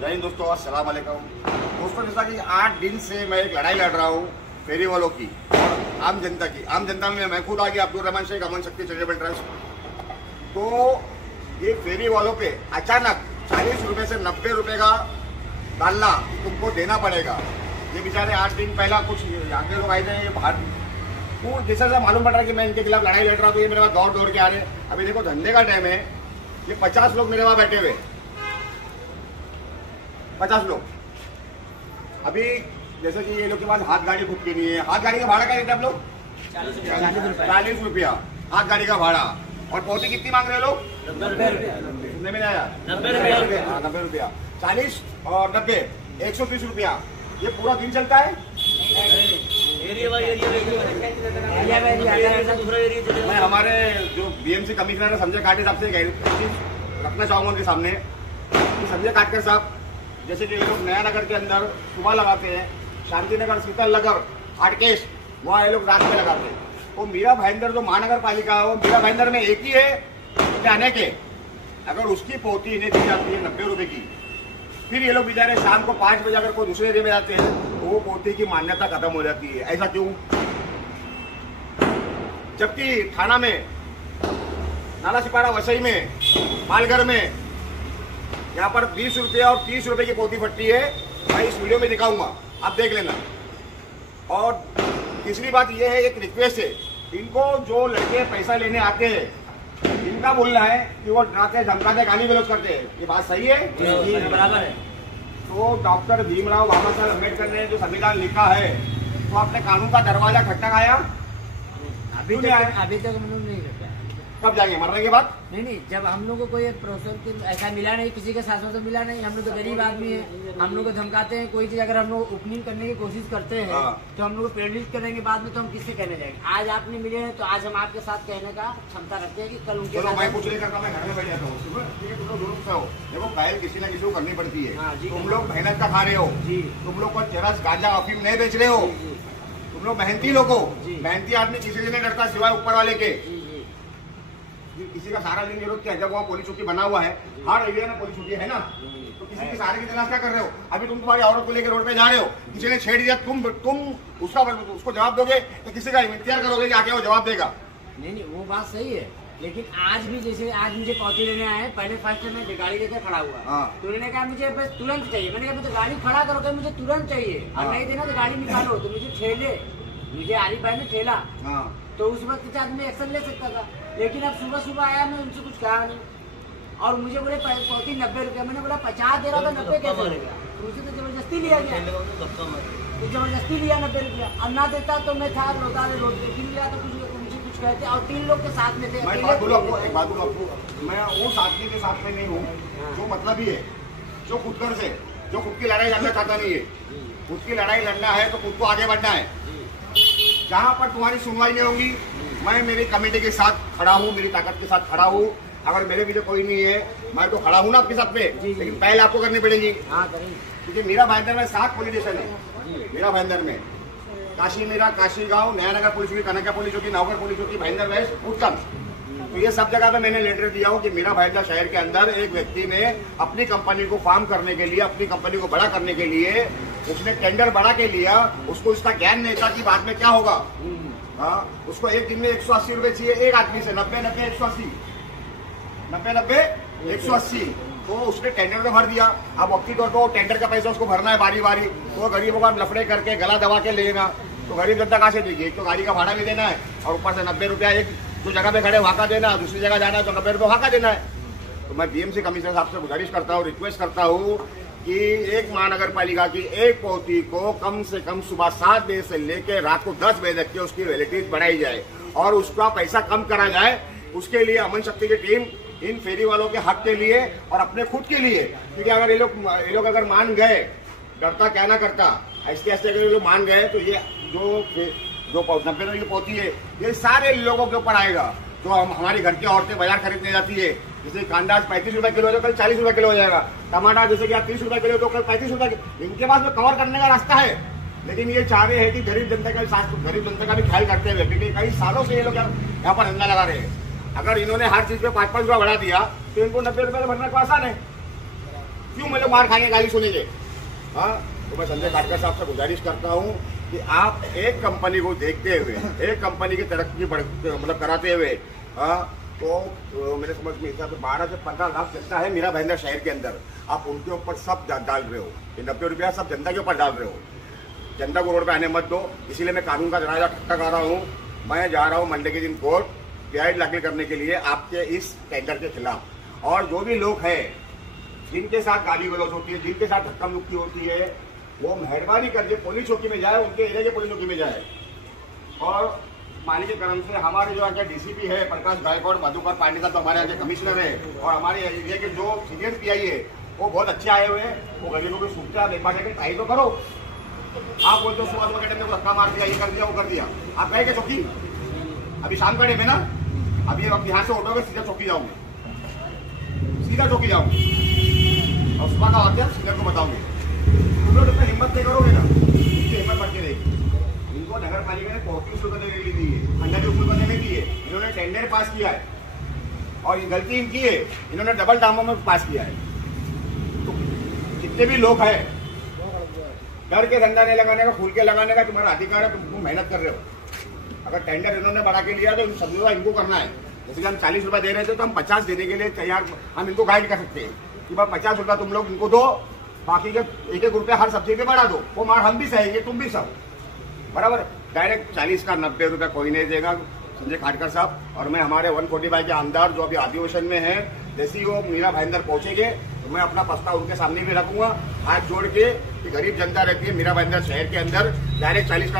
जय हिंद दोस्तों, अस्सलाम वालेकुम। दोस्तों, जैसा कि 8 दिन से मैं एक लड़ाई लड़ रहा हूँ फेरी वालों की और आम जनता की। आम जनता में मैं खुद आ गया, अब्दुल रहमान शेख अमन शक्ति चैरिटेबल ट्रस्ट। तो ये फेरी वालों पे अचानक 40 रुपये से 90 रुपये का डालना तुमको देना पड़ेगा। ये बेचारे 8 दिन पहला कुछ आगे लोग आए थे बाहर, तो जैसा मालूम पड़ रहा है कि मैं इनके खिलाफ लड़ाई लड़ रहा हूँ, तो ये मेरे पास दौड़ दौड़ के आ रहे हैं। अभी देखो धंधे का टाइम है, ये 50 लोग मेरे वहाँ बैठे हुए, 50 लोग। अभी जैसे कि ये लोग के पास हाथ गाड़ी खुद की नहीं है। हाथ गाड़ी का भाड़ा क्या देते हैं आप लोग? 40 रुपया हाथ गाड़ी का भाड़ा। और पोती कितनी मांग रहे हो लोग? 90 रुपया। कितने में आया? 90 रुपया। 40 और 90 130 रुपया। ये पूरा दिन चलता है। मैं हमारे जो बीएमसी कमिश्नर है संजय काटे साहब से रखना चाहूंगा उनके सामने। संजय काटकर साहब, जैसे कि ये लोग नया नगर के अंदर सुबह लगाते हैं, शांति नगर, शीतल नगर, हाटकेश, वहाँ ये लोग रात में लगाते हैं। वो मीरा भाईंदर जो महानगर पालिका है, वो मीरा भाईंदर में एक ही है या अनेक है। अगर उसकी पोती इन्हें दी जाती है 90 रुपये की, फिर ये लोग बेचारे शाम को 5 बजे अगर कोई दूसरे एरिया में जाते हैं तो वो पोती की मान्यता खत्म हो जाती है। ऐसा क्यों? जबकि थाना में, नाला सिपारा वसई में, पालघर में यहाँ पर 20 रुपये और 30 रुपये की पोती फटती है। मैं इस वीडियो में दिखाऊंगा, आप देख लेना। और तीसरी बात यह है, एक रिक्वेस्ट है, इनको जो लड़के पैसा लेने आते हैं, इनका बोलना है कि वो डराते धमकाते गाली गलौज करते हैं। ये बात सही है? जी बराबर है। तो डॉक्टर भीमराव बाबा साहब अम्बेडकर ने जो संविधान लिखा है, तो आपने कानून का दरवाजा खटखटाया? अभी तक हम लोग नहीं करते। कब जाएंगे? मरने के बाद? नहीं, जब हम लोग को कोई प्रोफेसर की ऐसा मिला नहीं, किसी के साथ तो मिला नहीं। हम लोग तो गरीब आदमी है, हम लोग को धमकाते हैं। कोई चीज अगर हम लोग ओपनिंग करने की कोशिश करते हैं तो हम लोग को प्रेरित करने के बाद में तो हम किससे कहने जाएंगे? आज आपने मिले हैं तो आज हम आपके साथ कहने का क्षमता रखते हैं कि कल उनके साथ। मैं कुछ नहीं करता, मैं घर में बैठ जाता हूँ। देखो, घायल किसी ना किसी को करनी पड़ती है। तुम लोग मेहनत का खा रहे हो, तुम लोग को जरा गांजा अफीम नहीं बेच रहे हो, तुम लोग मेहनती लोग हो। मेहनती आदमी किसी से नहीं डरता सिवाय ऊपर वाले के। किसी का सहारा लेने की जरूरत क्या है? जब वहाँ पुलिस चौकी बना हुआ है, हर एरिया में पुलिस चौकी है ना, तो किसी के सहारे की तलाश क्या कर रहे हो? अभी तुम तुम्हारी औरत को लेकर रोड पे जा रहे हो, किसी ने छेड़ दिया, तुम उसको जवाब दोगे तो किसी का इंतजार करोगे कि आगे वो जवाब देगा? नहीं, वो बात सही है। लेकिन आज भी, जैसे आज मुझे पौती लेने आए, पहले फर्स्ट में गाड़ी लेकर खड़ा हुआ, तो उन्होंने कहा मुझे बस तुरंत चाहिए। मैंने कहा तो गाड़ी खड़ा करोगे, मुझे तुरंत चाहिए, और नहीं देना तो गाड़ी निकालो। तो मुझे ठेले, मुझे आरिफ भाई ने ठेला, तो उस वक्त आदमी एक्शन ले सकता था। लेकिन अब सुबह सुबह आया, मैं उनसे कुछ कहा नहीं, और मुझे बोले पौती 90 रुपया। मैंने बोला 50 दे रहा था, 90 कैसे देगा? तो मुझे तो जबरदस्ती लिया गया, तो जबरदस्ती लिया 90 रुपया। और ना देता तो मैं था रोता फिर लिया, तो मुझे कुछ कहते। और 3 लोग के साथ में थे। मैं एक बात बोलूं आपको, मैं उस आदमी के साथ में नहीं हूँ जो मतलब ही है, जो खुदगर से, जो खुद की लड़ाई लड़ना चाहता नहीं है। खुद की लड़ाई लड़ना है तो खुद को आगे बढ़ना है। जहाँ पर तुम्हारी सुनवाई नहीं होगी, मैं मेरी कमेटी के साथ खड़ा हूँ, मेरी ताकत के साथ खड़ा हूँ। अगर मेरे पीछे कोई नहीं है, मैं तो खड़ा हूँ ना आपके साथ में, लेकिन पहले आपको करनी पड़ेगी। क्योंकि मीरा भाईंदर में 7 पुलिस स्टेशन है। मीरा भाईंदर में काशी मीरा, काशी गांव, नया नगर पुलिस चौकी, कनका पुलिस चौकी, नवगर पुलिस चौकी, भाईंदर वेस्ट, उत्तम। तो ये सब जगह पे मैंने लेटर दिया हूँ कि मीरा भाईंदर शहर के अंदर एक व्यक्ति ने अपनी कंपनी को फार्म करने के लिए, अपनी कंपनी को बड़ा करने के लिए, उसने टेंडर बढ़ा के लिया। उसको इसका ज्ञान नहीं था कि बाद में क्या होगा। उसको एक दिन में 180 रुपए चाहिए एक आदमी से, 90-90 180, 90-90 180। तो उसने टेंडर में भर दिया। अब वक्ती तौर पर टेंडर का पैसा उसको भरना है बारी बारी, तो गरीबों का लफड़े करके गला दबा के लेगा, तो गरीब जनता कहाँ से देगी? एक तो गाड़ी का भाड़ा भी देना है, और ऊपर से 90 रुपया एक जो जगह पे खड़े वहाँ का देना, दूसरी जगह जाना है तो 90 रुपये वहाँ का देना है। तो मैं बीएमसी कमिश्नर साहब से गुजारिश करता हूँ, रिक्वेस्ट करता हूँ कि एक महानगर पालिका की एक पोती को कम से कम सुबह 7 बजे से लेकर रात को 10 बजे तक की उसकी वैलिडिटी बढ़ाई जाए और उसका पैसा कम करा जाए। उसके लिए अमन शक्ति की टीम इन फेरी वालों के हक के लिए और अपने खुद के लिए, क्योंकि अगर ये लोग अगर मान गए, डरता क्या ना करता, ऐसे ऐसे अगर ये लोग मान गए तो ये जो 90 रुपये की पोती है, ये सारे लोगों के ऊपर आएगा। तो हमारी घर की औरतें बाजार खरीदने जाती है, जैसे कांदा आज 35 रुपए किलो है तो कल 40 रुपए किलो हो जाएगा। टमाटर जैसे कि आज 30 रुपए किलो तो कल 35 रुपए। इनके पास में कवर करने का रास्ता है, लेकिन ये चाह रहे हैं कि गरीब जनता का भी ख्याल करते हुए, क्योंकि कई सालों से ये लोग यहाँ पर धंधा लगा रहे हैं। अगर इन्होंने हर चीज पे 5-5 रुपया बढ़ा दिया तो इनको 90 रुपये भरना को आसान है। क्यों? मैं तो मार खाएंगे, गाली सुनेंगे। हाँ, तो मैं संजय काटकर साहब से गुजारिश करता हूँ कि आप एक कंपनी को देखते हुए, एक कंपनी की तरक्की मतलब कराते हुए, हाँ, तो मेरे समझ में हिसाब से 12 से 15 लाख जनता है मीरा भाईंदर शहर के अंदर, आप उनके ऊपर सब डाल रहे हो, ये 90 रुपया सब जनता के ऊपर डाल रहे हो। जनता को रोड पे आने मत दो, इसीलिए मैं कानून का दरवाजा खटखटा रहा हूँ। मैं जा रहा हूँ मंडे के दिन कोर्ट PI दाखिल करने के लिए आपके इस टेंडर के खिलाफ। और जो भी लोग हैं जिनके साथ गाली गलौज होती है, जिनके साथ धक्का मुक्की होती है, वो मेहरबानी करके पुलिस चौकी में जाए, उनके एरिया के पुलिस चौकी में जाए। और माननीय कर्म से हमारे जो यहाँ DCP है प्रकाश गायकवाड़, मधुकर पांडे साहब तो हमारे यहाँ के कमिश्नर है, और हमारे एरिया के जो सीनियर PI है वो बहुत अच्छे आए हुए हैं। वो गरीबों की सूचना एक बार जाकर ट्राई तो करो। आप बोलते हो सुबह के टाइम में धक्का मार दिया, ये कर दिया, वो कर दिया, आप गए क्या चौकी? अभी शाम का टाइम है ना, अभी यहाँ से उठोगे सीधा चौकी जाओगे, सीधा चौकी जाओगे, और सुबह का वाक्य सीनियर को बताओगे। तुम लोग इतना हिम्मत नहीं करोगे ना, इनकी हिम्मत बढ़ के रहेगी। इनको नगर पालिका ने 35 रुपये देने के लिए दी है, अंडा के ऊपर देने की है, इन्होंने टेंडर पास किया है, और ये गलती इनकी है, इन्होंने डबल दामों में पास किया है। तो जितने भी लोग हैं, डर के धंधा नहीं लगाने का, खुल के लगाने का तुम्हारा अधिकार है, तुम मेहनत कर रहे हो। अगर टेंडर इन्होंने बढ़ा के लिया तो इन सभी का इनको करना है। जैसे कि हम 40 रुपये दे रहे थे तो हम 50 देने के लिए तैयार, हम इनको गाइड कर सकते हैं कि भाई 50 रुपया तुम लोग इनको दो, बाकी के 1-1 रुपया हर सब्जी पे बढ़ा दो, वो मार हम भी सहेंगे, तुम भी सब बराबर। डायरेक्ट 40 का 90 रुपया कोई नहीं देगा, संजय काटकर साहब और मैं, हमारे 145 के आमदार जो अभी अधिवेशन में है, जैसे ही वो मीरा भाईंदर पहुंचेंगे तो मैं अपना प्रस्ताव उनके सामने भी रखूंगा, हाथ जोड़ के कि गरीब जनता रहती है मीरा भाईंदर शहर के अंदर, डायरेक्ट 40 का